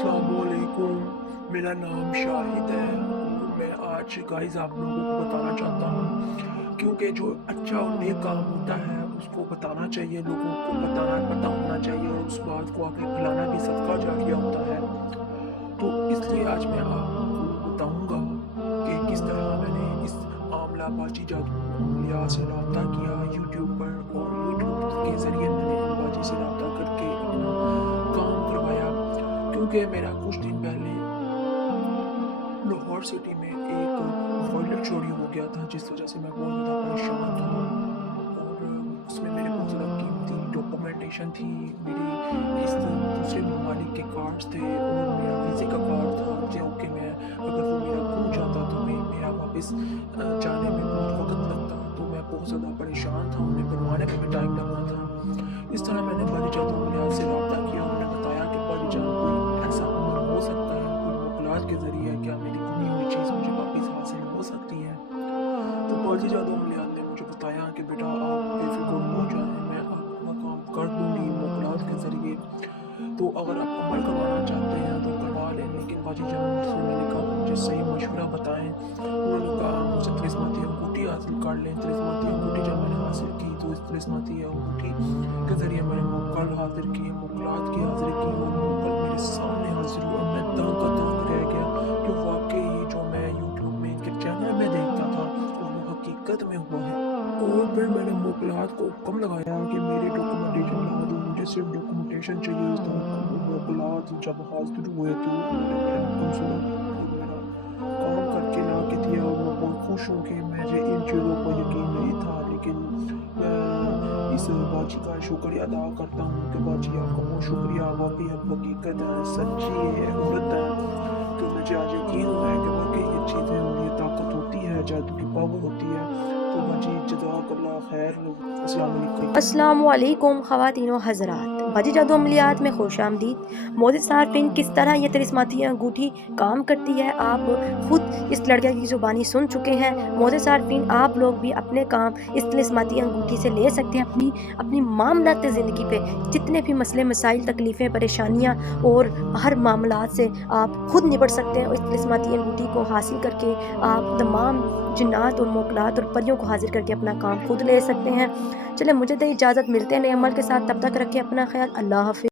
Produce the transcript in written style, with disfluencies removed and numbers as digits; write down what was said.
अस्सलामुअलैकुम, मेरा नाम शाहिद है और मैं आज गाइस आप लोगों को बताना चाहता हूँ क्योंकि जो अच्छा और नेक काम होता है उसको बताना चाहिए, लोगों को पता होना चाहिए और उस बात को आगे फैलाना भी सदका जारिया होता है। तो इसलिए आज मैं आपको बताऊंगा कि किस तरह मैंने इस आमला बाजी जादू उंगलियां से रब्ता किया यूट्यूब पर, और यूट्यूब के ज़रिए मैंने इन बाजी से रब्ता करके अपना काम करवाया। क्योंकि मेरा कुछ दिन पहले लाहौर सिटी में एक बॉयलर चोरी हो गया था, जिस वजह से मैं बहुत ज़्यादा परेशान था और उसमें मेरे बहुत ज़्यादा कीमती डॉक्यूमेंटेशन थी। मेरी इस दूसरे ममालिक के कार्ड्स थे और मेरा वीज़े का कार्ड था, जो कि मैं अगर वो मेरा गुम जाता तो मेरा वापस जाने में बहुत वक्त लगता, तो मैं बहुत ज़्यादा परेशान था, उन्हें बनवाने में भी टाइम लगना था। इस तरह मैंने बाजी जादू उंगलियां से रब्ता किया। उन्होंने बताया कि बाजी जादू कोई ऐसा अमल हो सकता है, कोई मुकलात के ज़रिए क्या मेरी गुमी हुई चीज़ मुझे वापस हासिल हो सकती है। तो बाजी जादू उंगलियां ने मुझे बताया कि बेटा आप बेफिक्र हो जाएं, मैं आपका काम कर दूंगी मुकलात के ज़रिए। तो अगर आप अमल करवाना चाहते हैं तो करवा लें, लेकिन बाजी जान से मैंने कहा मुझे सही मशवरा बताएं। उन्होंने कहा मुझे तिलिस्माती अंगूठी हासिल कर लें। तिलिस्माती अंगूठी जब मैंने हासिल की तो इस तिलिस्माती अंगूठी के ज़रिए मैंने मुकल हाजिर किए, मुकलात की हाजिर की और मुकल मेरे सामने हाजिर हुआ। मैं दंग का दंग रह गया कि वाकई जो मैं यूट्यूब में इनके चैनल में देखता था वो हकीकत में हुआ है। और फिर मैंने मुकलात को कम लगाया कि मेरे डॉक्यूमेंटेशन ला दो, मुझे सिर्फ डॉक्यूमेंटेशन चाहिए। तो मुकलात जब हाजिर हुए तो उन्होंने मेरा हुक्म सुना और मेरा काम करके ला के दिया और मैं बहुत खुश हूँ कि मुझे इन चीज़ों पर यकीन नहीं था। लेकिन मैं इस बाजी का शुक्रिया अदा करता हूँ कि बाजी आपका बहुत शुक्रिया, वाकई अब हकीकत है, सच्ची है, उम्रत है। तो मुझे आज यकीन हुआ है कि वाकई ये चीज़ें और ये ताकत होती है, जादू की पावर होती है। तो बाजी जज़ाकल्लाह खैर। अस्सलाम वालेकुम। अस्सलामुअलैकुम ख़वातीन व हज़रात, बाजी जादू अमलियात में खुश आमदीद। मोअज़्ज़िज़ सारफ़ीन, किस तरह ये तिलिस्माती अंगूठी काम करती है आप ख़ुद इस लड़के की ज़ुबानी सुन चुके हैं। मोअज़्ज़िज़ सारफ़ीन, आप लोग भी अपने काम इस तिलिस्माती अंगूठी से ले सकते हैं। अपनी मामलात ज़िंदगी पे जितने भी मसले मसाइल तकलीफ़ें परेशानियाँ और हर मामलात से आप ख़ुद निपट सकते हैं। और इस तिलिस्माती अंगूठी को हासिल करके आप तमाम जिन्नात और मोकलात और परियों को हाज़िर करके अपना काम ख़ुद ले सकते हैं। चलिए मुझे तो इजाज़त, मिलते हैं नए अमल के साथ, तब तक रखें अपना ख़याल। अल्लाह हाफ़िज़।